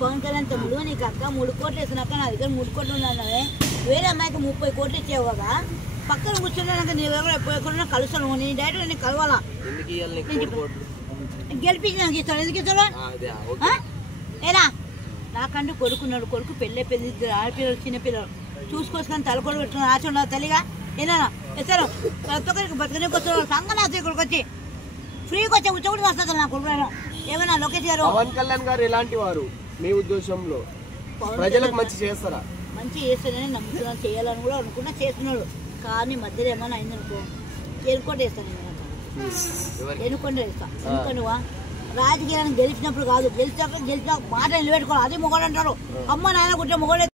పవన్ కళ్యాణ్ తమ్ముడు నీకు అక్క 3 కోట్లు వేసినాక నా దగ్గర 3 కోట్లు ఉన్నానే వేరే అమ్మాయికి 30 కోట్లు ఇచ్చావు కదా పక్కన కూర్చున్నాక నీ దగ్గర ఎప్పుడు కలుస్తాను నీ డైరెక్ట్ నేను కలవాలా గెలిపించినాక ఇస్తాను ఎందుకు ఇస్తాను ఏనా నాకంటూ కొడుకున్నాడు కొడుకు పెళ్ళే పెళ్లి ఆడపిల్లలు చిన్నపిల్లలు చూసుకొచ్చుకొని తలకొడు పెట్టుకుని ఆశ ఉండదు తల్లిగా ఏనా ఇస్తారు ప్రతి ఒక్కరికి బతుకనే వస్తున్నారు సంగనాథ ఇక్కడికి వచ్చి ఫ్రీకి వచ్చే ఉచ్చకుడు వస్తుంది నా కొడుకు ఏమైనా లోకేష్ గారు పవన్ కళ్యాణ్ గారు ఎలాంటి వారు మీ ఉద్దేశంలో ప్రజలకు మంచి చేస్తారా మంచి చేస్తానని నమ్ముతున్నాను చేయాలని కూడా అనుకున్నా చేస్తున్నాడు కానీ మధ్యలో ఏమైనా అయిందనుకో ఎన్నుకోండి వేస్తాను ఎన్నుకోండి వేస్తాను ఎన్నుకోండివా రాజకీయాన్ని గెలిచినప్పుడు కాదు గెలిచాక మాట నిలబెట్టుకోవాలి అది మొగడు అంటారు అమ్మ నాయన కుట్టే మొగడు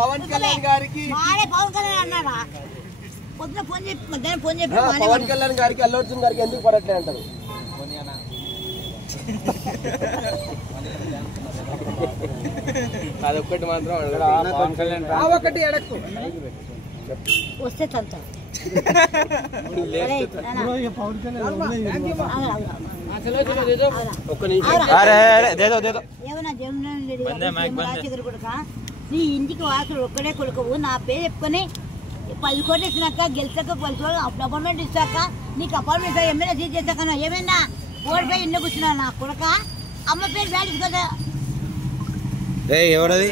పవన్ కళ్యాణ్ గారికి పవన్ కళ్యాణ్ అన్నాడా పొద్దున ఫోన్ చెప్పి మధ్యాహ్నం ఫోన్ చెప్పి పవన్ కళ్యాణ్ గారికి అల్లు అర్జున్ గారికి ఎందుకు పడట్లేదు అంటారు అదొక్కటి మాత్రం ఒకటి వస్తే తంత నీ ఇంటికి వాసులు ఒక్కడే కొడుకోవు నా పేరు చెప్పుకొని 10 కోట్లు ఇచ్చినాక గెలిచాక 10 కోట్లు అపార్ట్మెంట్ ఇచ్చాక నీకు అపార్ట్మెంట్ ఎమ్మెల్యే సీట్ చేశాక ఏమైనా ఓడిపోయి ఇంట్లో కూర్చున్నా నా కొడుక అమ్మ పేరు బ్యాడ్ కదా ఎవరది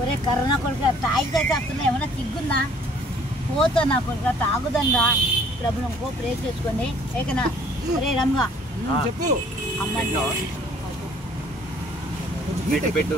ఒరే కరోనా కొడుక తాగితే వస్తున్నా ఏమైనా సిగ్గుందా పోతా నా కొడుక తాగుదందా ప్రభుత్వం ఇంకో ప్రేస్ చేసుకోండి ఏకనా రే రమ్గా చెప్పు అమ్మ పెట్టు